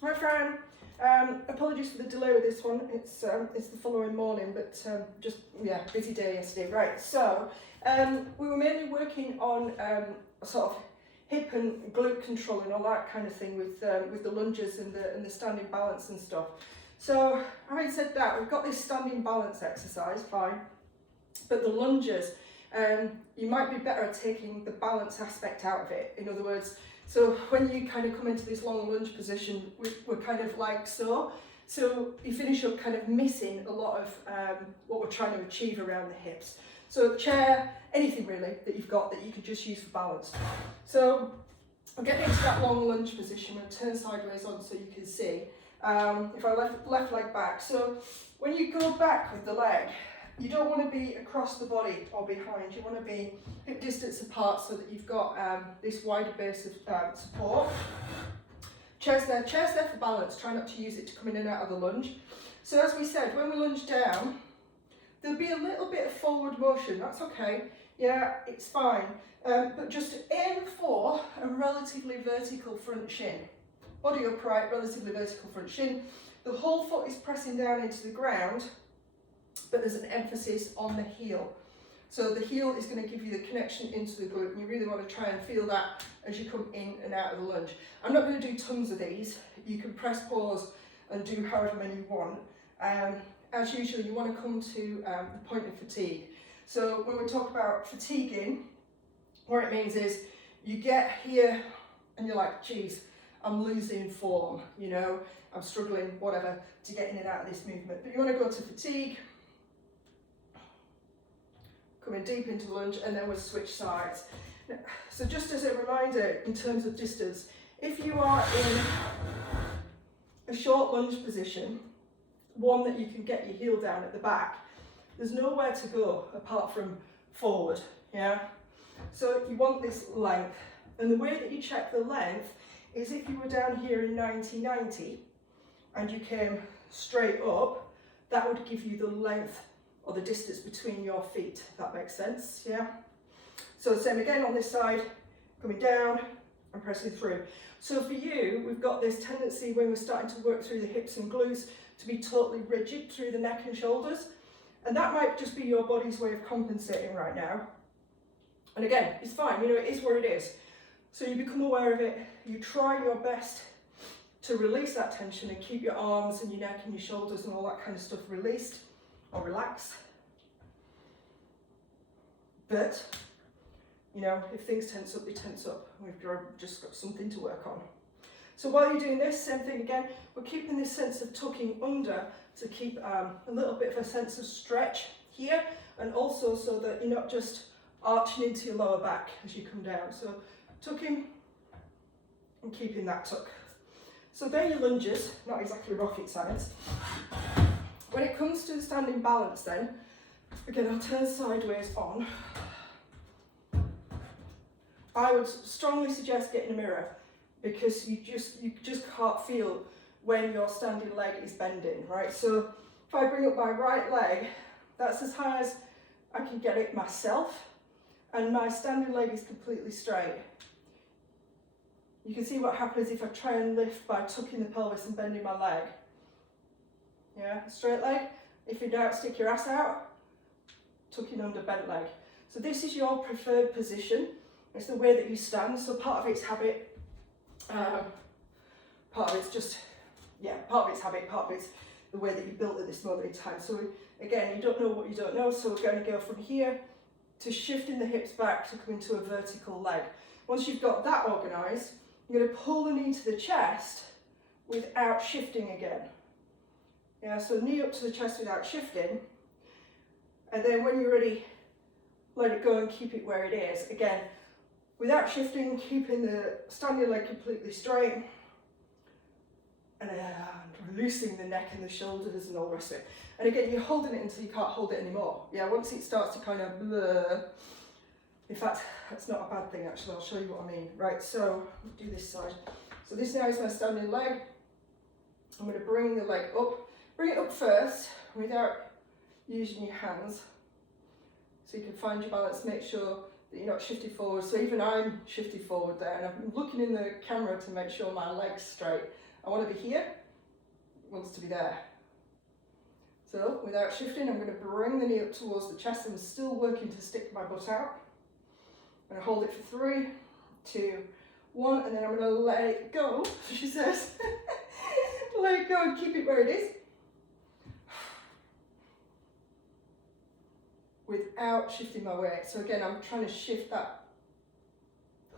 Hi Fran, apologies for the delay with this one. It's the following morning, but just busy day yesterday. Right, so we were mainly working on sort of hip and glute control and all that kind of thing with the lunges and the standing balance and stuff. So having said that, we've got this standing balance exercise, fine, but the lunges, you might be better at taking the balance aspect out of it. In other words, so when you kind of come into this long lunge position, we're kind of like so. So you finish up kind of missing a lot of what we're trying to achieve around the hips. So chair, anything really that you've got that you could just use for balance. So I'm getting into that long lunge position. I'm going to turn sideways on so you can see. If I left leg back. So when you go back with the leg, you don't want to be across the body or behind. You want to be hip distance apart so that you've got this wider base of support. Chair's there for balance. Try not to use it to come in and out of the lunge. So as we said, when we lunge down, there'll be a little bit of forward motion. That's okay. Yeah, it's fine. But just aim for a relatively vertical front shin. Body upright, relatively vertical front shin. The whole foot is pressing down into the ground, but there's an emphasis on the heel. So the heel is going to give you the connection into the glute, and you really want to try and feel that as you come in and out of the lunge. I'm not going to do tons of these. You can press pause and do however many you want. As usual, you want to come to the point of fatigue. So when we talk about fatiguing, what it means is you get here and you're like, geez, I'm losing form, you know, I'm struggling, whatever, to get in and out of this movement. But you want to go to fatigue, coming deep into lunge, and then we'll switch sides. Now, so just as a reminder in terms of distance, if you are in a short lunge position, one that you can get your heel down at the back, there's nowhere to go apart from forward, yeah? So you want this length, and the way that you check the length is if you were down here in 90-90 and you came straight up, that would give you the length or the distance between your feet, if that makes sense, yeah? So same again on this side, coming down and pressing through. So for you, we've got this tendency when we're starting to work through the hips and glutes to be totally rigid through the neck and shoulders. And that might just be your body's way of compensating right now. And again, it's fine, you know, it is what it is. So you become aware of it, you try your best to release that tension and keep your arms and your neck and your shoulders and all that kind of stuff released or relaxed. But, you know, if things tense up, they tense up. We've just got something to work on. So while you're doing this, same thing again, we're keeping this sense of tucking under to keep a little bit of a sense of stretch here, and also so that you're not just arching into your lower back as you come down. So tucking and keeping that tuck. So there are your lunges, not exactly rocket science. When it comes to the standing balance then, again I'll turn sideways on. I would strongly suggest getting a mirror because you just can't feel when your standing leg is bending, right? So if I bring up my right leg, that's as high as I can get it myself, and my standing leg is completely straight. You can see what happens if I try and lift by tucking the pelvis and bending my leg. Yeah, straight leg. If you don't, stick your ass out, tucking under, bent leg. So this is your preferred position. It's the way that you stand. So part of it's habit, part of it's just, part of it's habit, part of it's the way that you built at this moment in time. So again, you don't know what you don't know. So we're going to go from here to shifting the hips back to come into a vertical leg. Once you've got that organised, you're going to pull the knee to the chest without shifting again. Yeah, so knee up to the chest without shifting. And then when you're ready, let it go and keep it where it is. Again, without shifting, keeping the standing leg completely straight. And releasing the neck and the shoulders and all the rest of it. And again, you're holding it until you can't hold it anymore. Yeah, once it starts to kind of blur. In fact, that's not a bad thing actually, I'll show you what I mean. Right, so do this side. So this now is my standing leg. I'm going to bring the leg up. Bring it up first without using your hands. So you can find your balance, make sure that you're not shifting forward. So even I'm shifting forward there, and I'm looking in the camera to make sure my leg's straight. I want to be here, it wants to be there. So without shifting, I'm going to bring the knee up towards the chest. I'm still working to stick my butt out. I'm going to hold it for 3, 2, 1, and then I'm going to let it go, she says. Let it go and keep it where it is. Without shifting my weight. So again, I'm trying to shift that,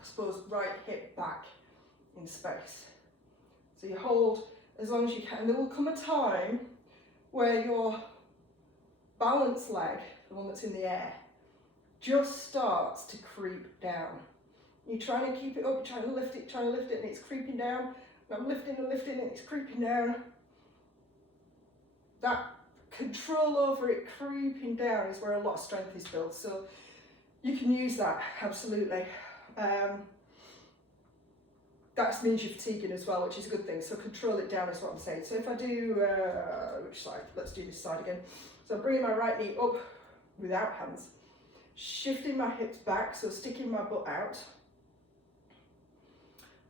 I suppose, right hip back in space. So you hold as long as you can. There will come a time where your balance leg, the one that's in the air, just starts to creep down. You're trying to keep it up, you're trying to lift it, and it's creeping down. I'm lifting and lifting, and it's creeping down. That control over it creeping down is where a lot of strength is built. So you can use that, absolutely. That means you're fatiguing as well, which is a good thing. So control it down is what I'm saying. So if I do, which side? Let's do this side again. So I'm bringing my right knee up without hands, shifting my hips back, so sticking my butt out.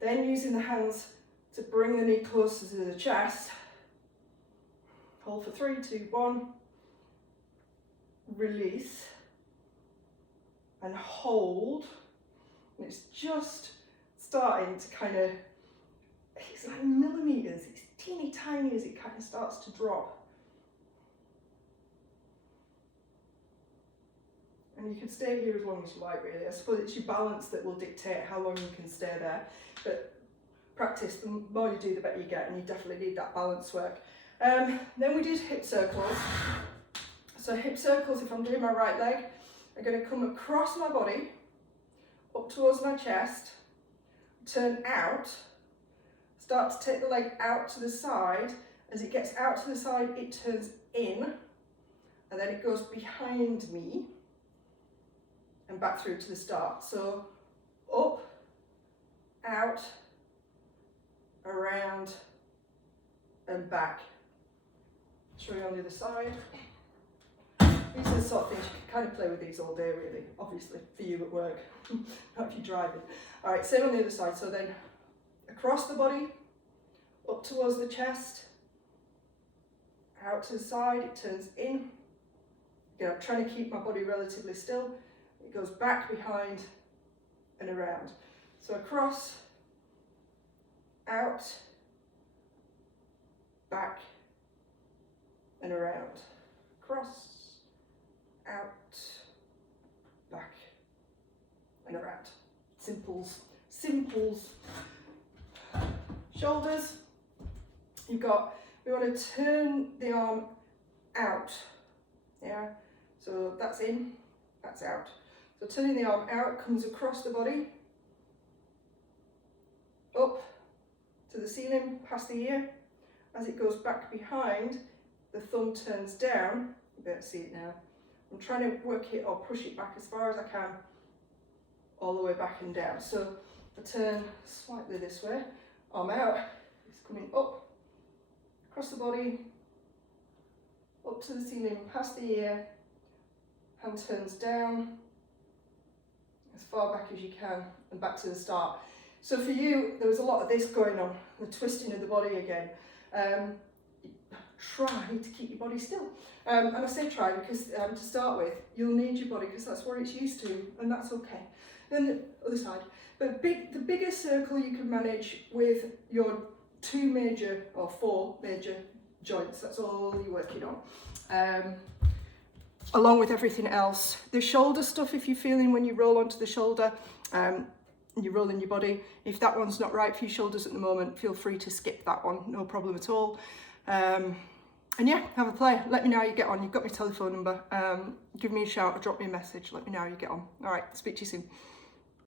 Then using the hands to bring the knee closer to the chest. Hold for 3, 2, 1. Release. And hold. And it's just starting to kind of, it's like millimeters, it's teeny tiny as it kind of starts to drop. And you can stay here as long as you like, really. I suppose it's your balance that will dictate how long you can stay there. But practice, the more you do, the better you get, and you definitely need that balance work. Then we did hip circles. So hip circles, if I'm doing my right leg, are going to come across my body, up towards my chest, turn out, start to take the leg out to the side. As it gets out to the side, it turns in, and then it goes behind me and back through to the start. So up, out, around, and back. Show you on the other side. These are the sort of things you can kind of play with these all day, really, obviously, for you at work, not if you're driving. All right, same on the other side. So then across the body, up towards the chest, out to the side, it turns in. Again, I'm trying to keep my body relatively still. It goes back, behind, and around. So across, out, back, and around. Across, out, back, and around. Simples. Shoulders. We want to turn the arm out. Yeah. So that's in, that's out. So turning the arm out comes across the body, up to the ceiling, past the ear. As it goes back behind, the thumb turns down. You better see it now. I'm trying to work it or push it back as far as I can, all the way back and down. So I turn slightly this way, arm out, it's coming up, across the body, up to the ceiling, past the ear, hand turns down, as far back as you can, and back to the start. So for you, there was a lot of this going on, the twisting of the body again. Try to keep your body still. And I say try because to start with, you'll need your body because that's what it's used to, and that's okay. Then the other side. But the bigger circle you can manage with your 2 major or 4 major joints, that's all you're working on. Along with everything else. The shoulder stuff, if you're feeling when you roll onto the shoulder, you're rolling your body, if that one's not right for your shoulders at the moment, feel free to skip that one, no problem at all. And yeah, have a play. Let me know how you get on. You've got my telephone number. Give me a shout or drop me a message. Let me know how you get on. All right, speak to you soon.